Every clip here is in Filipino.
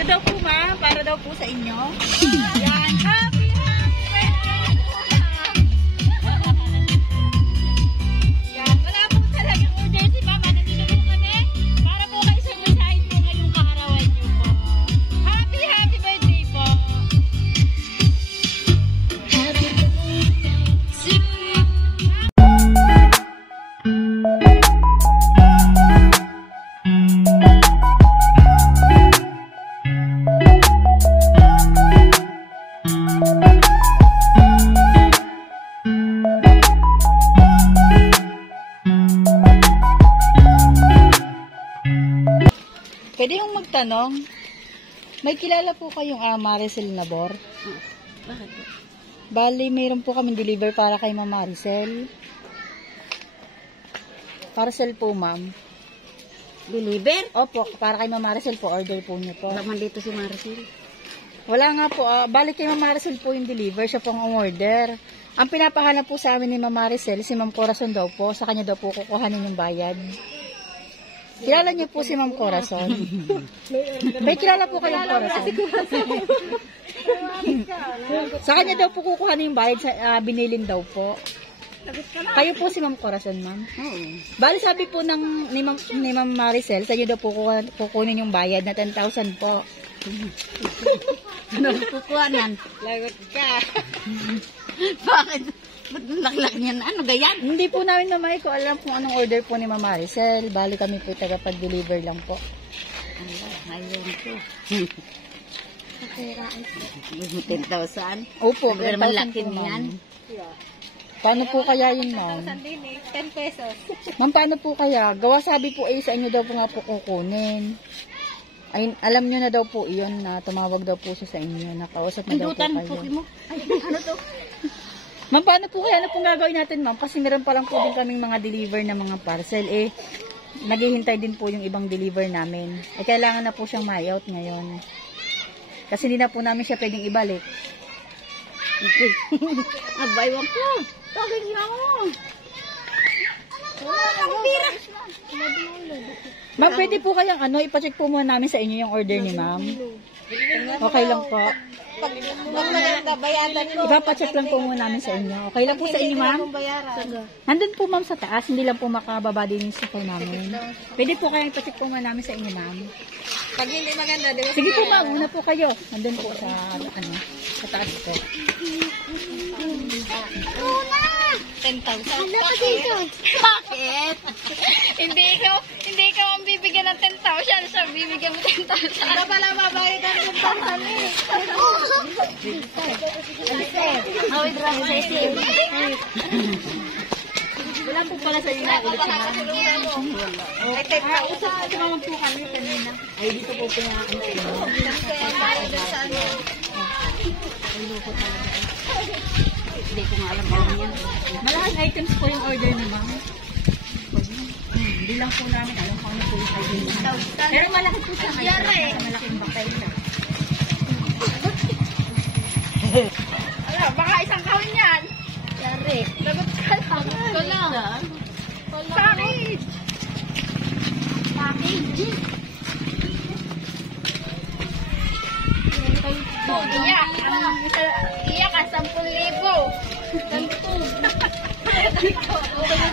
Ito daw po ma, para daw po sa inyo. Yan, happy birthday! Yan, wala po talagang order si mama. Nandito po kami para po kayo sa masahin po ngayong kaarawan niyo po. Happy birthday po! Pwede yung magtanong, may kilala po kayong Maricel Nabor? Bakit po? Bali, mayroon po kaming deliver para kay Ma'am Maricel. Parcel po, ma'am. Deliver? Opo, para kay Ma'am Maricel po, order po niyo po. Wala man dito si Maricel. Wala nga po, bali kay Ma'am Maricel po yung deliver, siya po ang order. Ang pinapahanap po sa amin ni Ma'am Maricel, si Ma'am Corazon daw po, sa kanya daw po kukuhanin yung bayad. Kilala niyo po si Ma'am Corazon? May kilala po kayong Corazon? Sa kanya daw po kukuhanin yung bayad, sa binilin daw po. Kayo po si Ma'am Corazon, ma'am? Oo. Bali sabi po ni Ma'am Maricel, sa inyo daw po kukunin yung bayad na 10,000 po. Ano kukuha niyan? Lagot ka. Bakit? Ba't naklak niyan? Ano gayan? Hindi po namin mamay ko alam kung anong order po ni Ma'am Maricel. Bali kami po tagapag-deliver lang po. Ayun ko. 10,000? Opo, Pero 10,000 malaki po, niyan. ma'am. Paano po kaya yun, ma'am? 10 pesos. Ma'am, paano po kaya? Gawa sabi po sa inyo daw po nga po kukunin. Ay, alam nyo na daw po iyon na tumawag daw po siya sa inyo. Nakausap na daw po Pindutan kayo. po mo. Ay, ano to? Ma'am, paano po kaya? Ano pong gagawin natin, ma'am? Kasi meron pa lang po din kaming mga deliver na mga parcel. Naghihintay din po yung ibang deliver namin. Kailangan na po siyang ma-out ngayon. Kasi hindi na po namin siya pwedeng ibalik. Abay, wag ko. Tawagin niyo ako. Ma'am, pwede po kayang ipacheck po muna namin sa inyo yung order ni ma'am. Okay lang po. Pag bayaran ko. Ipapacheck lang po muna namin sa inyo. Okay lang po sa inyo, ma'am? Nandun po, ma'am, sa taas. Hindi lang po makababa din yung sakay namin. Pwede po kayang ipacheck po muna namin sa inyo, ma'am. Pag hindi maganda, di ba? Sige po, ma'am. Una po kayo. Nandun po sa taas po. 10,000. Bakit? Hindi ikaw ang bibigyan ng 10,000. Siya bibigyan mo 10,000. Ano pala mabayad ang 10,000 eh? Hawid rasa sa isim. Wala po pala sa inyo na ulit si ma'am. Usap naman po kami kanina. Ay, dito po po nga kami sa inyo. Ay, loko talaga. Hindi ko nga alam ano yan. Malaking items po yung order ni ma'am. Hindi lang po namin alam kung ano po yung order ni ma'am. Pero malaki po siya ngayon. Malaking bakay siya. Baka isang kahon yan. Yari. Lagot ka lang. Ito lang. Package. Package. Iyak ka, 10,000. Ganito.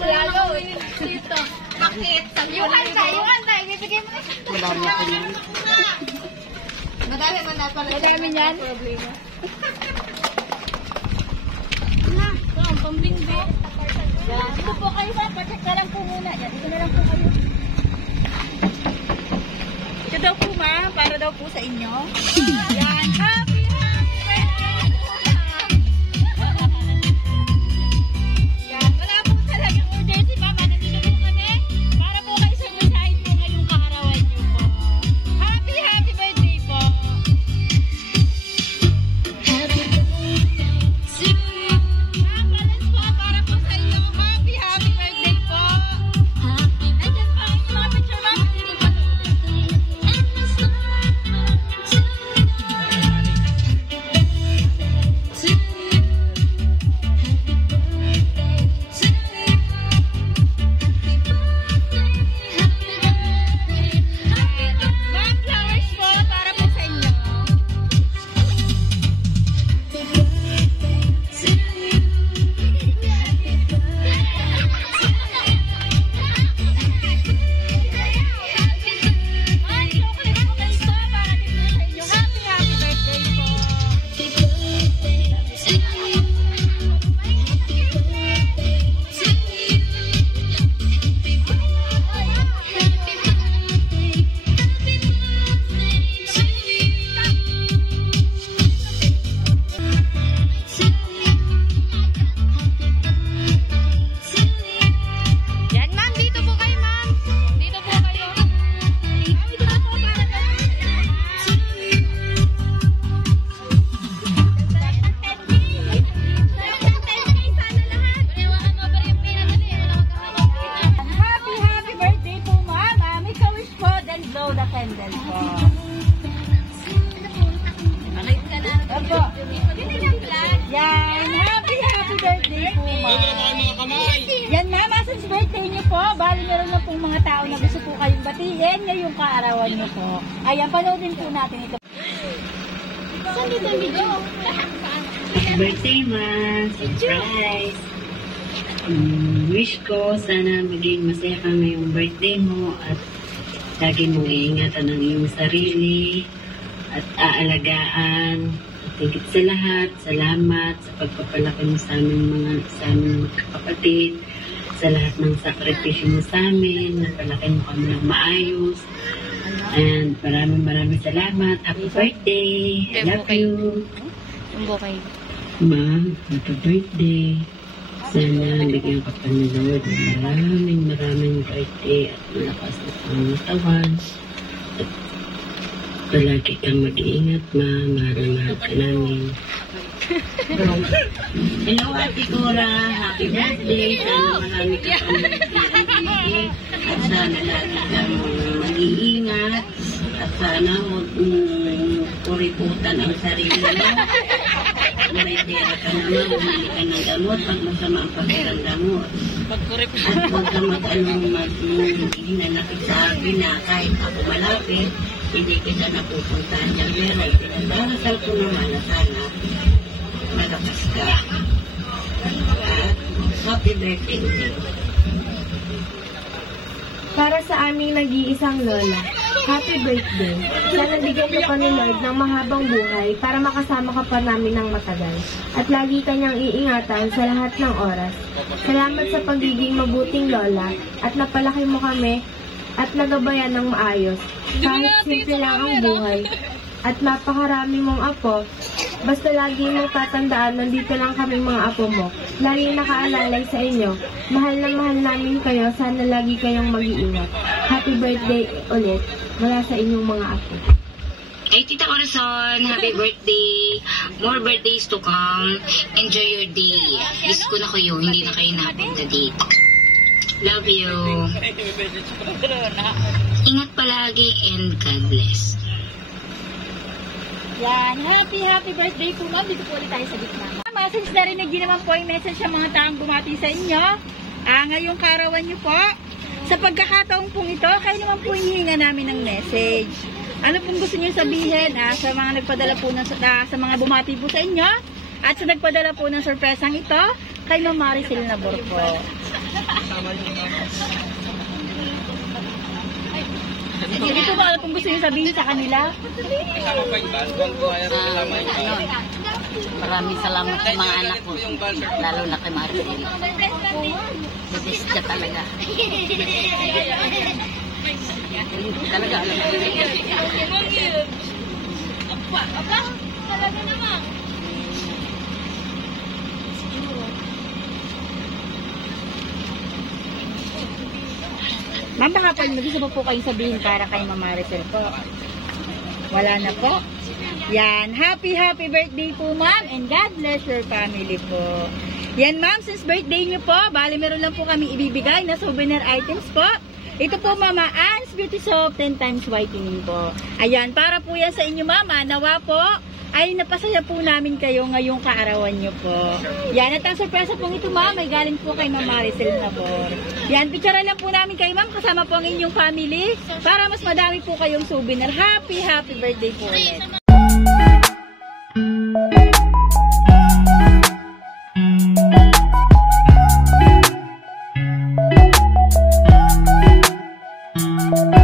Lalo. Dito. Bakit? Yung handa. Ibibigay mo na. Madami ako yan. Madami man na pala. Madami yan. Problema. Ito ang pambinggo. Dito po kayo ba? Pacheck ka lang po muna. Yan, dito na lang po kayo. Ito daw po ma, para daw po sa inyo. Yan, happy birthday! Yan, wala po talagang order si mama. Nandito po kami para po kayo sa masahin po ngayong kaarawan niyo po. Happy birthday po! Para po sa inyo, happy birthday po! Nandiyan pa yung mga picture, ma'am. birthday po, ma'am. Yan, ma'am, since birthday niyo po, bali meron na pong mga tao na gusto po kayong batiin ngayong kaarawan niyo po. Ayan, panoodin po natin ito. Saan dito ang video? Happy birthday, ma! Surprise! Wish ko sana maging masaya ka ngayong birthday mo at lagi mong iingatan ang iyong sarili at aalagaan. At higit sa lahat, salamat sa pagpapalaki mo sa aming magkakapatid, sa lahat ng sakripisyo mo sa amin, napalaki mo kami ng maayos. And maraming salamat. Happy birthday! I love you! Ma, happy birthday! Sana bigyan ka pa ni Lord ng maraming birthday at malakas na pangatawan. At palagi kang mag-iingat, ma. Mahal ka namin. Hello, Ate Cora. Happy birthday. Sana marami ka pang birthday. At sana lagi kang mag-iingat. At sana huwag kuriputan ang sarili mo. May pera ka naman, bumili ka ng gamot, pag masama ang pagkaramdam mo. At huwag ka mag-hinanakit sa akin na kahit ako malapit, hindi kita napupuntahan niya. Pero pinagdarasal ko naman na sana malakas ka. At happy birthday ulit. Para sa aming nag-iisang lola, happy birthday. Sana bigyan ka pa ni Lord ng mahabang buhay para makasama ka pa namin ng matagal. At lagi kanyang iingatan sa lahat ng oras. Salamat sa pagiging mabuting lola at napalaki mo kami at nagabayan ng maayos. Kahit simple lang ang buhay at napakarami mong apo, basta lagi mong tatandaan nandito lang kami mga apo mo. Laging nakaalalay sa inyo. Mahal na mahal namin kayo. Sana lagi kayong mag-iingat. Happy birthday ulit mula sa inyong mga apo. Hey, Tita Corazon, happy birthday. More birthdays to come. Enjoy your day. Miss ko na kayo, hindi na kayo napunta dito. Love you. Ingat palagi and God bless. Yan, happy birthday po, ma'am. Dito po ulit tayo sa gitna. Ma'am, since narinig din naman po yung message sa mga taong bumati sa inyo, ngayong karawan niyo po, sa pagkakataong pong ito, kayo naman po hihinga namin ng message. Ano pong gusto niyo sabihin sa mga nagpadala po sa mga bumati po sa inyo, at sa nagpadala po ng sorpresang ito, kay Ma'am Maricel Nabor po. Ito ba, ano pong gusto niyo sabihin sa kanila? Maraming salamat sa mga anak ko, lalo na kay Maricel. Budis ka talaga. Talaga. Talaga naman. Ma'am, baka po, gusto po kayong sabihin para kay Ma'am Maricel po? Wala na po? Yan, happy birthday po, ma'am, and God bless your family po. Yan, ma'am, since birthday niyo po, bali meron lang po kami ibibigay na souvenir items po. Ito po, Mama Ann's Beauty Soap 10 times whitening po. Ayan, para po yan sa inyo, mama. Nawa po ay napasaya po namin kayo ngayong kaarawan nyo po. Yan, at ang sorpresa pong ito, ma'am, ay galing po kay Ma'am Maricel Nabor. Yan, picturean lang po namin kayo, ma'am, kasama po ang inyong family para mas madami po kayong souvenir. Happy birthday po ulit. Thank you.